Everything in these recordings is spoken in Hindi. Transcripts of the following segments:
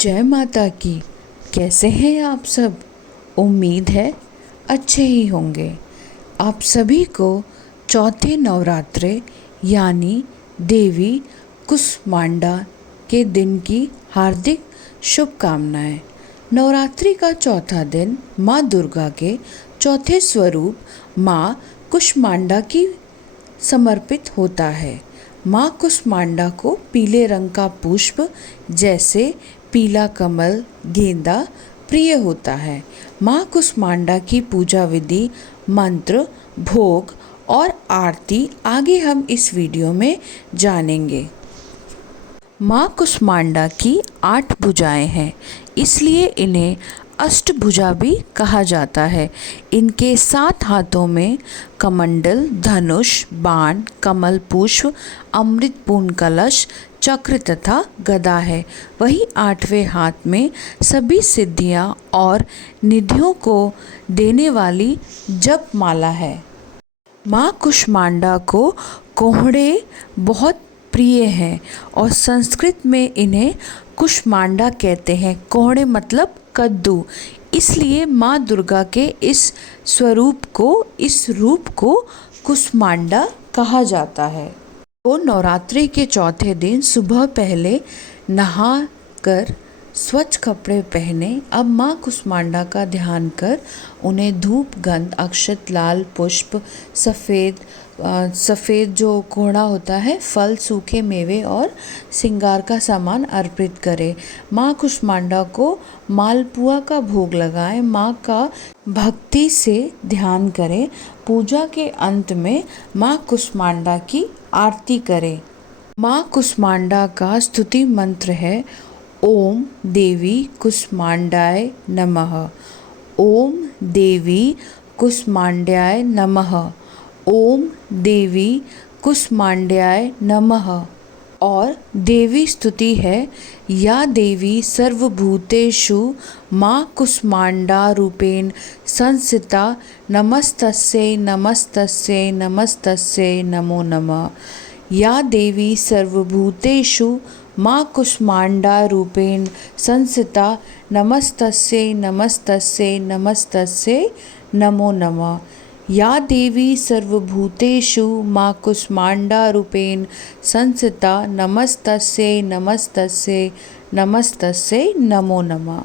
जय माता की। कैसे हैं आप सब? उम्मीद है अच्छे ही होंगे। आप सभी को चौथे नवरात्रे यानी देवी कुष्मांडा के दिन की हार्दिक शुभकामनाएं। नवरात्रि का चौथा दिन माँ दुर्गा के चौथे स्वरूप माँ कुष्मांडा की समर्पित होता है। माँ कुष्मांडा को पीले रंग का पुष्प जैसे पीला कमल, गेंदा प्रिय होता है। माँ कुष्मांडा की पूजा विधि, मंत्र, भोग और आरती आगे हम इस वीडियो में जानेंगे। माँ कुष्मांडा की 8 भुजाएं हैं, इसलिए इन्हें अष्टभुजा भी कहा जाता है। इनके 7 हाथों में कमंडल, धनुष, बाण, कमल पुष्प, अमृतपूर्ण कलश, चक्र तथा गदा है। वही 8वें हाथ में सभी सिद्धियां और निधियों को देने वाली जप माला है। माँ कुष्मांडा को कोहड़े बहुत प्रिय हैं और संस्कृत में इन्हें कुष्मांडा कहते हैं। कोहड़े मतलब कद्दू, इसलिए माँ दुर्गा के इस रूप को कुष्मांडा कहा जाता है। तो नवरात्रि के चौथे दिन सुबह पहले नहा कर स्वच्छ कपड़े पहने। अब माँ कुष्मांडा का ध्यान कर उन्हें धूप, गंध, अक्षत, लाल पुष्प, सफ़ेद जो कोहड़ा होता है, फल, सूखे मेवे और श्रृंगार का सामान अर्पित करें। माँ कुष्मांडा को मालपुआ का भोग लगाएं। माँ का भक्ति से ध्यान करें। पूजा के अंत में माँ कुष्मांडा की आरती करें। माँ कुष्मांडा का स्तुति मंत्र है ओम देवी कुष्मांडाय नमः। ओम देवी कुष्मांडाय नमः। ओम देवी कुष्मांडाय नमः। और देवी स्तुति है या देवी सर्वभूतेषु माँ कुष्मांडा रूपेण संस्थिता नमस्तस्यै नमस्तस्यै नमस्तस्यै नमो नमः। या देवी सर्वभूतेषु माँ कुष्मांडा रूपेण संस्थिता नमस्तस्यै नमस्तस्यै नमस्तस्यै नमो नमः। या देवी सर्वभूतेषु माँ कुष्मांडा रूपेण संस्थिता नमस्तस्यै नमस्तस्यै नमस्तस्यै नमो नमः।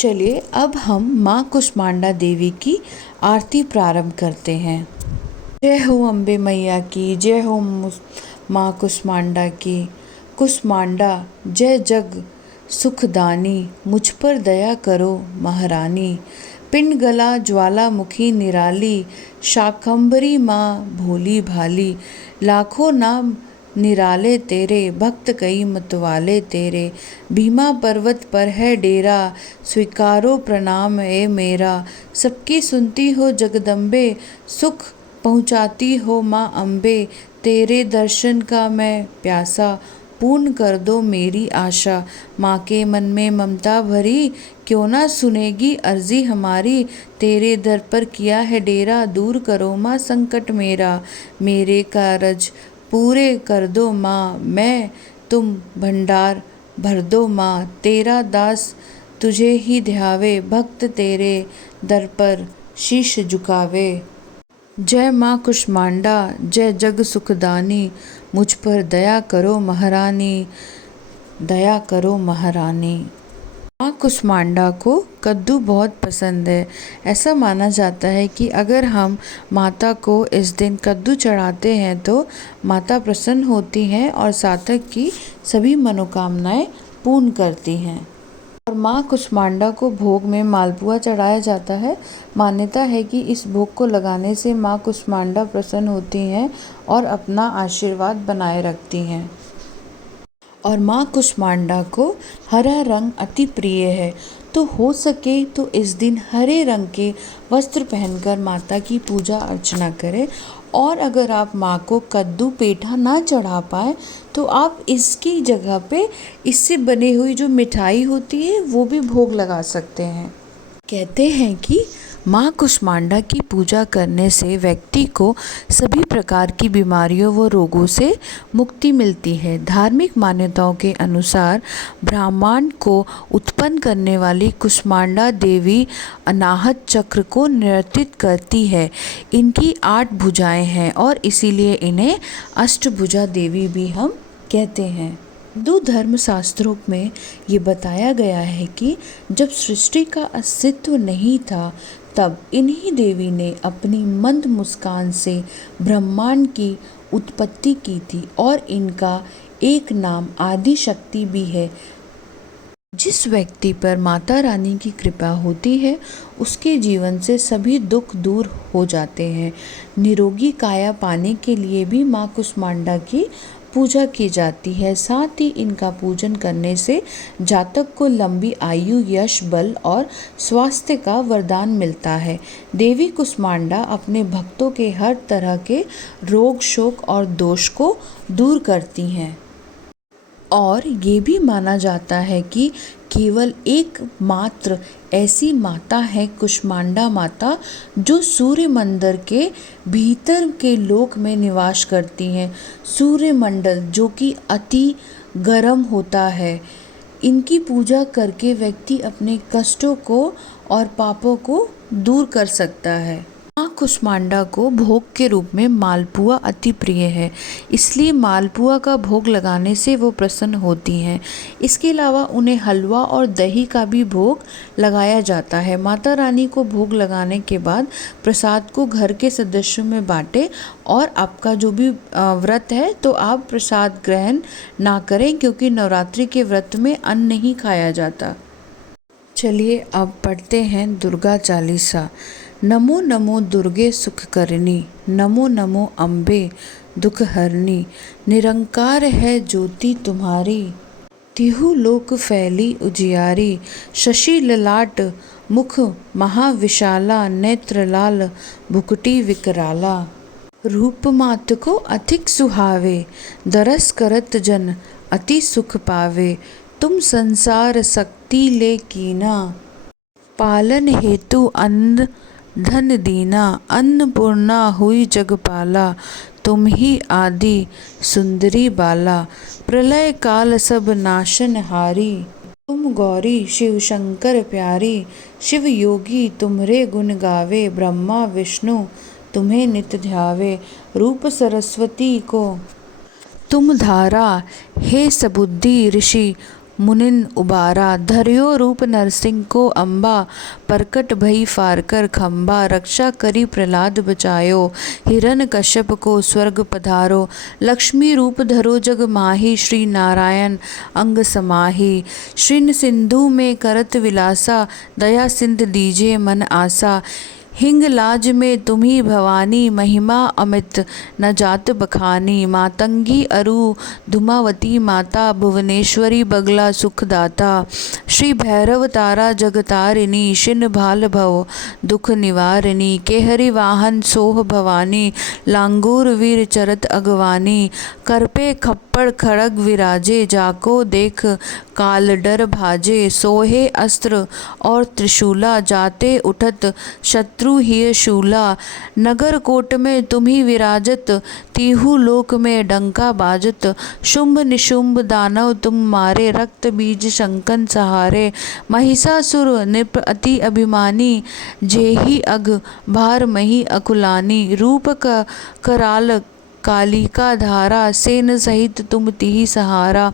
चलिए अब हम माँ कुष्मांडा देवी की आरती प्रारंभ करते हैं। जय हो अम्बे मैया की, जय हो माँ कुष्मांडा की। कुष्मांडा जय जग सुखदानी, मुझ पर दया करो महारानी। पिंडगला ज्वालामुखी निराली, शाकंभरी माँ भोली भाली। लाखों नाम निराले तेरे, भक्त कई मतवाले तेरे। भीमा पर्वत पर है डेरा, स्वीकारो प्रणाम ए मेरा। सबकी सुनती हो जगदम्बे, सुख पहुँचाती हो माँ अम्बे। तेरे दर्शन का मैं प्यासा, पूर्ण कर दो मेरी आशा। माँ के मन में ममता भरी, क्यों ना सुनेगी अर्जी हमारी। तेरे दर पर किया है डेरा, दूर करो माँ संकट मेरा। मेरे कारज पूरे कर दो माँ, मैं तुम भंडार भर दो माँ। तेरा दास तुझे ही ध्यावे, भक्त तेरे दर पर शीश झुकावे। जय माँ कुष्मांडा जय जग सुखदानी, मुझ पर दया करो महारानी, दया करो महारानी। माँ कुष्मांडा को कद्दू बहुत पसंद है। ऐसा माना जाता है कि अगर हम माता को इस दिन कद्दू चढ़ाते हैं तो माता प्रसन्न होती हैं और साधक की सभी मनोकामनाएं पूर्ण करती हैं। और माँ कुष्मांडा को भोग में मालपुआ चढ़ाया जाता है। मान्यता है कि इस भोग को लगाने से माँ कुष्मांडा प्रसन्न होती हैं और अपना आशीर्वाद बनाए रखती हैं। और माँ कुष्मांडा को हरा रंग अति प्रिय है, तो हो सके तो इस दिन हरे रंग के वस्त्र पहनकर माता की पूजा अर्चना करें। और अगर आप माँ को कद्दू पेठा ना चढ़ा पाए तो आप इसकी जगह पे इससे बनी हुई जो मिठाई होती है वो भी भोग लगा सकते हैं। कहते हैं कि माँ कुष्मांडा की पूजा करने से व्यक्ति को सभी प्रकार की बीमारियों व रोगों से मुक्ति मिलती है। धार्मिक मान्यताओं के अनुसार ब्रह्मांड को उत्पन्न करने वाली कुष्मांडा देवी अनाहत चक्र को नियंत्रित करती है। इनकी 8 भुजाएं हैं और इसीलिए इन्हें अष्टभुजा देवी भी हम कहते हैं। हिंदू धर्म शास्त्रों में ये बताया गया है कि जब सृष्टि का अस्तित्व नहीं था तब इन्हीं देवी ने अपनी मंद मुस्कान से ब्रह्मांड की उत्पत्ति की थी और इनका एक नाम आदि शक्ति भी है। जिस व्यक्ति पर माता रानी की कृपा होती है उसके जीवन से सभी दुख दूर हो जाते हैं। निरोगी काया पाने के लिए भी माँ कुष्मांडा की पूजा की जाती है। साथ ही इनका पूजन करने से जातक को लंबी आयु, यश, बल और स्वास्थ्य का वरदान मिलता है। देवी कुष्मांडा अपने भक्तों के हर तरह के रोग, शोक और दोष को दूर करती हैं। और ये भी माना जाता है कि केवल एकमात्र ऐसी माता है कुष्मांडा माता जो सूर्य मंडल के भीतर के लोक में निवास करती हैं। सूर्य मंडल जो कि अति गर्म होता है, इनकी पूजा करके व्यक्ति अपने कष्टों को और पापों को दूर कर सकता है। माँ कुष्मांडा को भोग के रूप में मालपुआ अति प्रिय है, इसलिए मालपुआ का भोग लगाने से वो प्रसन्न होती हैं। इसके अलावा उन्हें हलवा और दही का भी भोग लगाया जाता है। माता रानी को भोग लगाने के बाद प्रसाद को घर के सदस्यों में बांटें और आपका जो भी व्रत है तो आप प्रसाद ग्रहण ना करें, क्योंकि नवरात्रि के व्रत में अन्न नहीं खाया जाता। चलिए अब पढ़ते हैं दुर्गा चालीसा। नमो नमो दुर्गे सुख करनी, नमो नमो अम्बे दुख हरनी। निरंकार है ज्योति तुम्हारी, तिहु लोक फैली उजियारी। शशि ललाट मुख महाविशाला, नेत्र लाल भुकुटी विकराला। रूप मात को अधिक सुहावे, दरस करत जन अति सुख पावे। तुम संसार शक्ति ले कीना, पालन हेतु अन्न धन दीना। अन्नपूर्णा हुई जगपाला, तुम ही आदि सुंदरी बाला। प्रलय काल सब नाशन हारी, तुम गौरी शिव शंकर प्यारी। शिव योगी तुम्हरे गुण गावे, ब्रह्मा विष्णु तुम्हें नित ध्यावे। रूप सरस्वती को तुम धारा, हे सबुद्धि ऋषि मुनिन उबारा। धर्यो रूप नरसिंह को अम्बा, परकट भई फारकर खम्बा। रक्षा करी प्रहलाद बचायो, हिरण्यकश्यप को स्वर्ग पधारो। लक्ष्मी रूप धरो जग माही, श्री नारायण अंग समाही। श्रीन सिंधु में करत विलासा, दया सिंध दीजिए मन आसा। हिंगलाज में तुम्ही भवानी, महिमा अमित न जात बखानी। मातंगी अरु धुमावती माता, भुवनेश्वरी बगला सुखदाता। श्री भैरव तारा जगतारिणी, शिन भाल भव दुख निवारिणी। केहरि वाहन सोह भवानी, लांगूर वीर चरत अगवानी। करपे खप्पड़ खड़ग विराजे, जाको देख काल डर भाजे। सोहे अस्त्र और त्रिशूला, जाते उठत शत्रु हिय शूला। नगर कोट में तुम्ही विराजत, तीहू लोक में डंका बाजत। शुंभ निशुंभ दानव तुम मारे, रक्त बीज शंकन सहारे। महिषासुर नृप अति अभिमानी, जेहि अघ भार मही अकुलानी। रूप कराल कालिका धारा, सेन सहित तुम तिहि सहारा।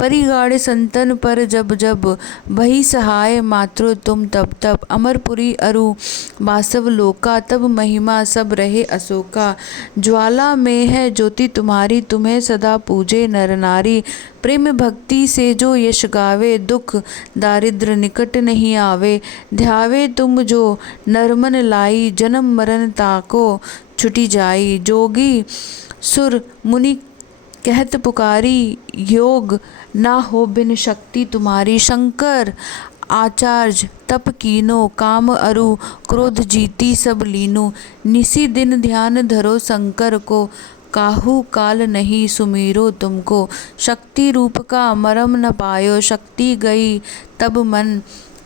परिगाड़े संतन पर जब जब, भई सहाय मातृ तुम तब तब। अमरपुरी अरु बासव लोका, तब महिमा सब रहे अशोका। ज्वाला में है ज्योति तुम्हारी, तुम्हें सदा पूजे नर नारी। प्रेम भक्ति से जो यश गावे, दुख दारिद्र निकट नहीं आवे। ध्यावे तुम जो नरमन लाई, जन्म मरण ताको छुटी जाई। जोगी सुर मुनि कहत पुकारी, योग ना हो बिन शक्ति तुम्हारी। शंकर आचार्य तप कीनो, काम अरु क्रोध जीती सब लीनो। निसी दिन ध्यान धरो शंकर को, काहू काल नहीं सुमीरो तुमको। शक्ति रूप का मरम न पायो, शक्ति गई तब मन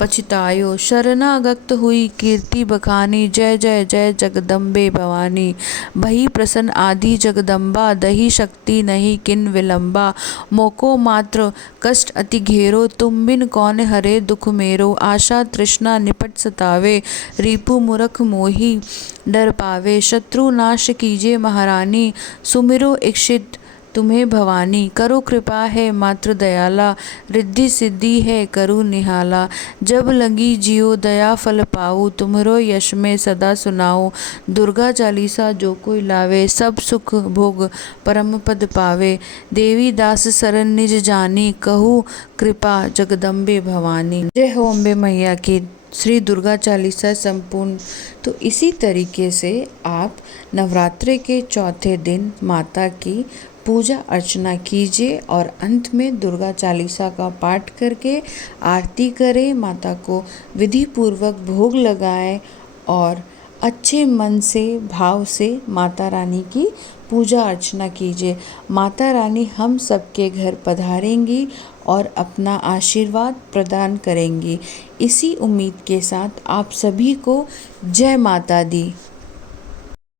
पछतायो। शरणागत हुई कीर्ति बखानी, जय जय जय जगदम्बे भवानी। भई प्रसन्न आदि जगदम्बा, दही शक्ति नहीं किन विलंबा। मोको मात्र कष्ट अति घेरो, तुम बिन कौन हरे दुख मेरो। आशा तृष्णा निपट सतावे, रिपु मूरख मोहि डर पावे। शत्रु नाश कीजे महारानी, सुमिरो इक्षित तुम्हें भवानी। करो कृपा है मात्र दयाला, रिद्धि सिद्धि है करु निहाला। जब लगी जियो दया फल पाऊ, तुमरो यश में सदा सुनाऊं। दुर्गा चालीसा जो कोई लावे, सब सुख भोग परम पद पावे। देवी दास सरन निज जानी, कहूँ कृपा जगदम्बे भवानी। जय हो अम्बे मैया की। श्री दुर्गा चालीसा संपूर्ण। तो इसी तरीके से आप नवरात्रि के चौथे दिन माता की पूजा अर्चना कीजिए और अंत में दुर्गा चालीसा का पाठ करके आरती करें, माता को विधि पूर्वक भोग लगाएं और अच्छे मन से भाव से माता रानी की पूजा अर्चना कीजिए। माता रानी हम सबके घर पधारेंगी और अपना आशीर्वाद प्रदान करेंगी। इसी उम्मीद के साथ आप सभी को जय माता दी।